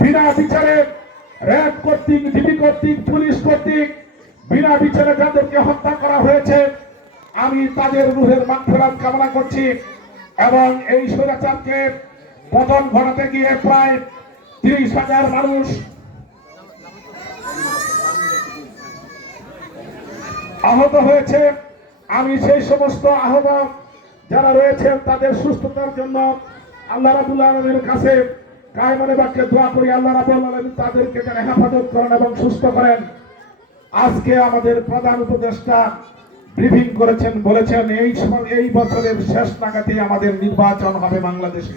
বিনা বিচারে র্যাব কর্তৃক, ডিবি কর্তৃক, পুলিশ কর্তৃক বিনা বিচারে যাদেরকে হত্যা করা হয়েছে, আমি তাদের রুহের মাগফিরাত কামনা করছি এবং এই স্বৈরাচারকে পতন ঘটাতে গিয়ে প্রায় তিরিশ হাজার মানুষ আহত হয়েছে। আমি সেই সমস্ত আহত যারা রয়েছেন তাদের সুস্থতার জন্য আল্লাহ রাবুল আলমের কাছে কায়মনে বাক্যে দোয়া করি, আল্লাহ রাবুল আলম তাদেরকে যেন হেফাজত করেন এবং সুস্থ করেন। আজকে আমাদের প্রধান উপদেষ্টা ব্রিফিং করেছেন, বলেছেন, এই এই বছরের শেষ নাগাদই আমাদের নির্বাচন হবে বাংলাদেশে।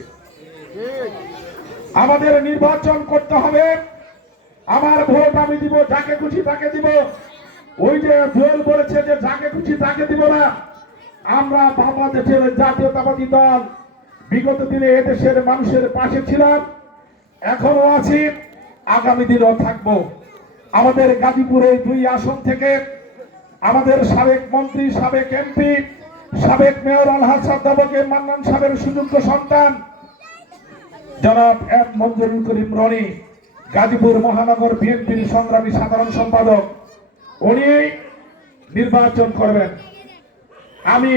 আমাদের নির্বাচন করতে হবে। আমার ভোট আমি দিব, যাকে খুশি তাকে দিব। ওই যে জোর বলেছে যে যাকে খুশি তাকে দিব না। আমরা বাংলাদেশের জাতীয়তাবাদী দল বিগত দিনে এদেশের মানুষের পাশে ছিলাম। এখনও আছি, আগামী দিনও থাকব। আমাদের গাজীপুরে দুই আসন থেকে আমাদের সাবেক মন্ত্রী, সাবেক এমপি, সাবেক মেয়র আলহাজ সাদ্দাবকে মান্নান সাহেবের সুযোগ্য সন্তান, জনাব এম মঞ্জুরুল করিম রনি, গাজীপুর মহানগর বিএনপির সংগ্রামী সাধারণ সম্পাদক। উনি নির্বাচন করবেন। আমি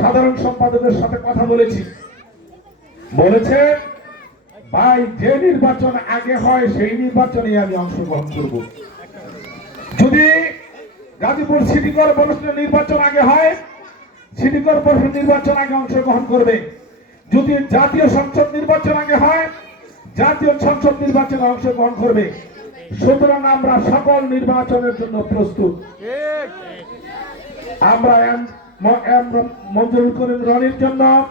সাধারণ সম্পাদকের সাথে কথা বলেছি। বলেছে ভাই, যে নির্বাচন আগে হয়, সেই নির্বাচনে আমি অংশগ্রহণ করব। যদি গাজীপুর সিটি কর্পোরেশনের নির্বাচন আগে হয়, সিটি কর্পোরেশন নির্বাচন আগে অংশগ্রহণ করবে। যদি জাতীয় সংসদ নির্বাচন আগে হয়, জাতীয় সংসদ নির্বাচনে অংশগ্রহণ করবে। সুতরাং আমরা সকল নির্বাচনের জন্য প্রস্তুত। আমরা এম, ম- এম, মঞ্জুরুল করিম রনির জন্য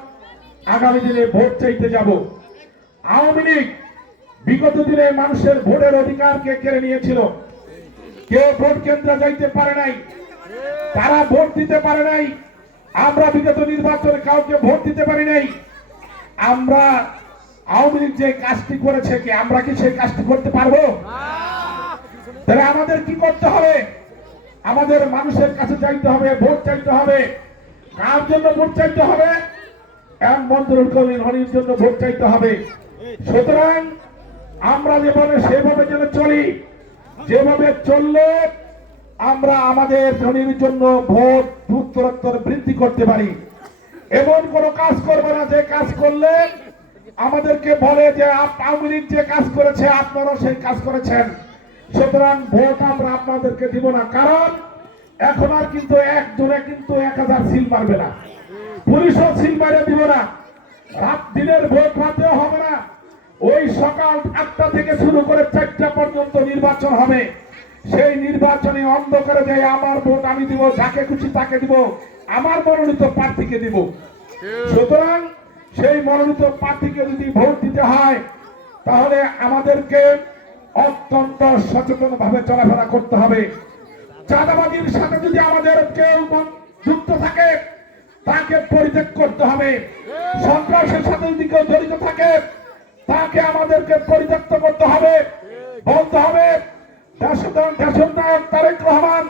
আগামী দিনে ভোট চাইতে যাব। আওয়ামী লীগ বিগত দিনে মানুষের ভোটের অধিকারকে কেড়ে নিয়েছিল। কেউ ভোট কেন্দ্রে যাইতে পারে নাই। তারা ভোট দিতে পারে নাই। আমরা বিগত নির্বাচনে কাউকে ভোট দিতে পারি নাই। আমরা আওয়ামী লীগ যে কাজটি করেছে কি, আমরা কি সেই কাজটি করতে পারব? তাহলে আমাদের কি করতে হবে? আমাদের মানুষের কাছে চাইতে হবে, ভোট চাইতে হবে। কার জন্য ভোট চাইতে হবে? এম মন্ত্রুল করিম হরির জন্য ভোট চাইতে হবে। সুতরাং আমরা যেভাবে সেভাবে যেন চলি, যেভাবে চললে আমরা আমাদের ধনীর জন্য ভোট উত্তরোত্তর বৃদ্ধি করতে পারি। এমন কোন কাজ করবে না যে কাজ করলে আমাদেরকে বলে যে আওয়ামী লীগ যে কাজ করেছে, আপনারাও সেই কাজ করেছেন। সুতরাং ভোট আমরা আপনাদেরকে দিব না। কারণ এখন আর কিন্তু একজনে কিন্তু এক হাজার সিল মারবে না। পুলিশও সিল মারে দিব না। রাত দিনের ভোট রাতেও হবে ওই সকাল আটটা থেকে শুরু করে চারটা পর্যন্ত নির্বাচন হবে। সেই নির্বাচনে অন্ধকারে যে আমার ভোট আমি দিব, যাকে খুশি তাকে দিব, আমার মনোনীত প্রার্থীকে দিব। সুতরাং সেই মনোনীত প্রার্থীকে যদি ভোট দিতে হয়, তাহলে আমাদেরকে অত্যন্ত সচেতন ভাবে চলাফেরা করতে হবে। চাঁদাবাজির সাথে যদি আমাদের কেউ যুক্ত থাকে, তাকে পরিত্যাগ করতে হবে। সন্ত্রাসের সাথে যদি কেউ তাকে আমাদেরকে পরিত্যক্ত করতে হবে। বলতে হবে তারেক রহমান,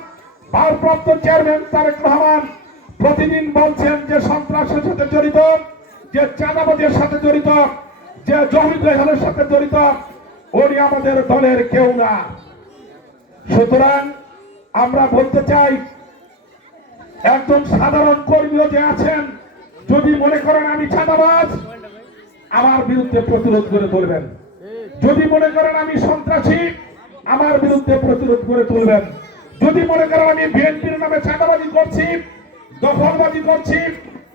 ভারপ্রাপ্ত চেয়ারম্যান তারেক রহমান প্রতিদিন বলছেন যে সন্ত্রাসের সাথে জড়িত, যে চাঁদাবাজের সাথে জড়িত, যে রেহানের সাথে জড়িত, উনি আমাদের দলের কেউ না। সুতরাং আমরা বলতে চাই, একজন সাধারণ কর্মীও যে আছেন, যদি মনে করেন আমি চাঁদাবাজ আমার বিরুদ্ধে প্রতিরোধ করে তুলবেন যদি মনে করেন আমি সন্ত্রাসী, আমার বিরুদ্ধে প্রতিরোধ করে তুলবেন যদি মনে করেন আমি বিএনপির নামে চাঁদাবাজি করছি, দখলবাজি করছি,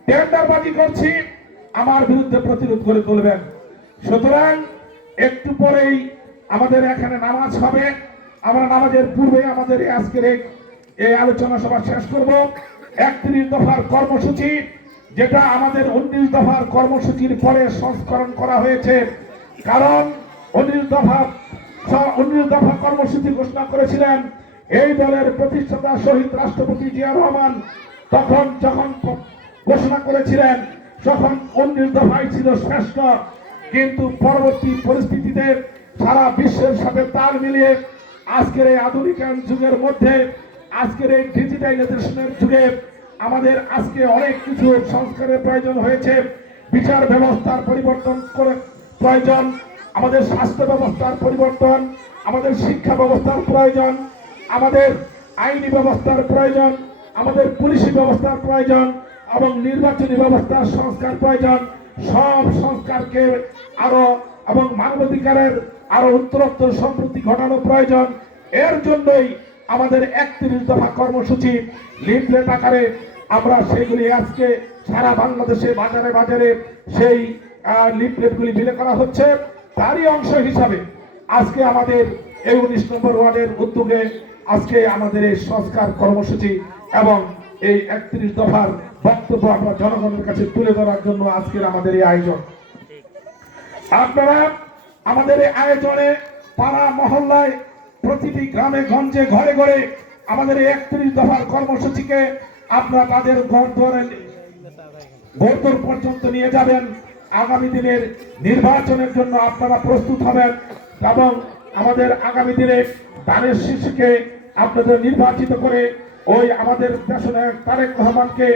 টেন্ডারবাজি করছি, আমার বিরুদ্ধে প্রতিরোধ করে তুলবেন সুতরাং একটু পরেই আমাদের এখানে নামাজ হবে। আমরা নামাজের পূর্বে আমাদের আজকের এই- আলোচনা সভা শেষ করব। একত্রিশ দফার কর্মসূচি যেটা আমাদের উনিশ দফার কর্মসূচির পরে সংস্করণ করা হয়েছে। কারণ উনিশ দফা উনিশ দফা কর্মসূচি ঘোষণা করেছিলেন এই দলের প্রতিষ্ঠাতা শহীদ রাষ্ট্রপতি জিয়া রহমান। তখন যখন ঘোষণা করেছিলেন, তখন উনিশ দফাই ছিল শ্রেষ্ঠ। কিন্তু পরবর্তী পরিস্থিতিতে সারা বিশ্বের সাথে তাল মিলিয়ে আজকের এই আধুনিকায়ন যুগের মধ্যে, আজকের এই ডিজিটাইজেশনের যুগে আমাদের আজকে অনেক কিছু সংস্কারের প্রয়োজন হয়েছে, বিচার ব্যবস্থার পরিবর্তন করে প্রয়োজন, আমাদের স্বাস্থ্য ব্যবস্থার পরিবর্তন, আমাদের শিক্ষা ব্যবস্থার প্রয়োজন, আমাদের আইনি ব্যবস্থার প্রয়োজন, আমাদের পুলিশি ব্যবস্থার প্রয়োজন এবং নির্বাচনী ব্যবস্থার সংস্কার প্রয়োজন। সব সংস্কারকে আরও এবং মানবাধিকারের আরও উত্তরোত্তর সম্প্রতি ঘটানো প্রয়োজন। এর জন্যই আমাদের একত্রিশ দফা কর্মসূচি লিফলেট আকারে আমরা সেগুলি আজকে সারা বাংলাদেশে বাজারে বাজারে সেই লিফলেটগুলি বিলে করা হচ্ছে। তারই অংশ হিসাবে আজকে আমাদের এই উনিশ নম্বর ওয়ার্ডের উদ্যোগে আজকে আমাদের এই সংস্কার কর্মসূচি এবং এই একত্রিশ দফার বক্তব্য আমরা জনগণের কাছে তুলে ধরার জন্য আজকের আমাদের এই আয়োজন। আপনারা আমাদের এই আয়োজনে পাড়া মহল্লায় প্রতিটি গ্রামে, গঞ্জে, ঘরে ঘরে আমাদের এই একত্রিশ দফার কর্মসূচিকে আপনারা তাদের ঘর ধরে গৌতর পর্যন্ত নিয়ে যাবেন। আগামী দিনের নির্বাচনের জন্য আপনারা প্রস্তুত হবেন এবং আমাদের আগামী দিনে দানের শিশুকে আপনাদের নির্বাচিত করে ওই আমাদের দেশনায়ক তারেক রহমানকে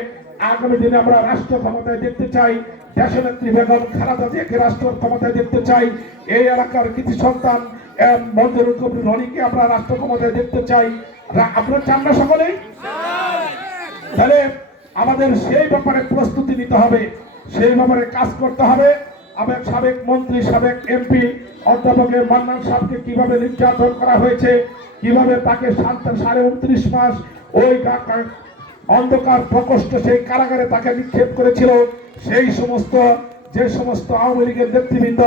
আগামী দিনে আমরা রাষ্ট্র ক্ষমতায় দেখতে চাই। দেশনেত্রী বেগম খালেদা জিয়াকে রাষ্ট্র ক্ষমতায় দেখতে চাই। এই এলাকার কিছু সন্তান মঞ্জুরুল কবির রনিকে আমরা রাষ্ট্র ক্ষমতায় দেখতে চাই। আপনারা চান না সকলেই? তাহলে আমাদের সেই ব্যাপারে প্রস্তুতি নিতে হবে, সেই ব্যাপারে কাজ করতে হবে। আমাদের সাবেক মন্ত্রী, সাবেক এমপি, অধ্যাপকের মান্নান সাহেবকে কীভাবে নির্যাতন করা হয়েছে, কীভাবে তাকে সাড়ে উনত্রিশ মাস ওই অন্ধকার প্রকোষ্ঠ সেই কারাগারে তাকে নিক্ষেপ করেছিল, সেই সমস্ত, যে সমস্ত আওয়ামী লীগের নেতৃবৃন্দ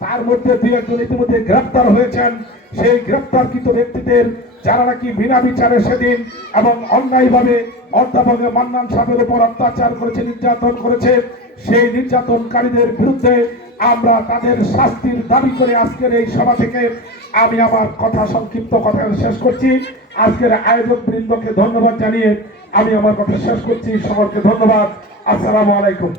তার মধ্যে দুই একজন ইতিমধ্যে গ্রেপ্তার হয়েছেন। সেই গ্রেপ্তারকৃত ব্যক্তিদের যারা নাকি বিনা বিচারে সেদিন এবং অন্যায়ভাবে অধ্যাপকে মান্নান সাহেবের উপর অত্যাচার করেছে, নির্যাতন করেছে, সেই নির্যাতনকারীদের বিরুদ্ধে আমরা তাদের শাস্তির দাবি করে আজকের এই সভা থেকে আমি আমার কথা সংক্ষিপ্ত কথা শেষ করছি। আজকের আয়োজক বৃন্দকে ধন্যবাদ জানিয়ে আমি আমার কথা শেষ করছি। সকলকে ধন্যবাদ। আসসালামু আলাইকুম।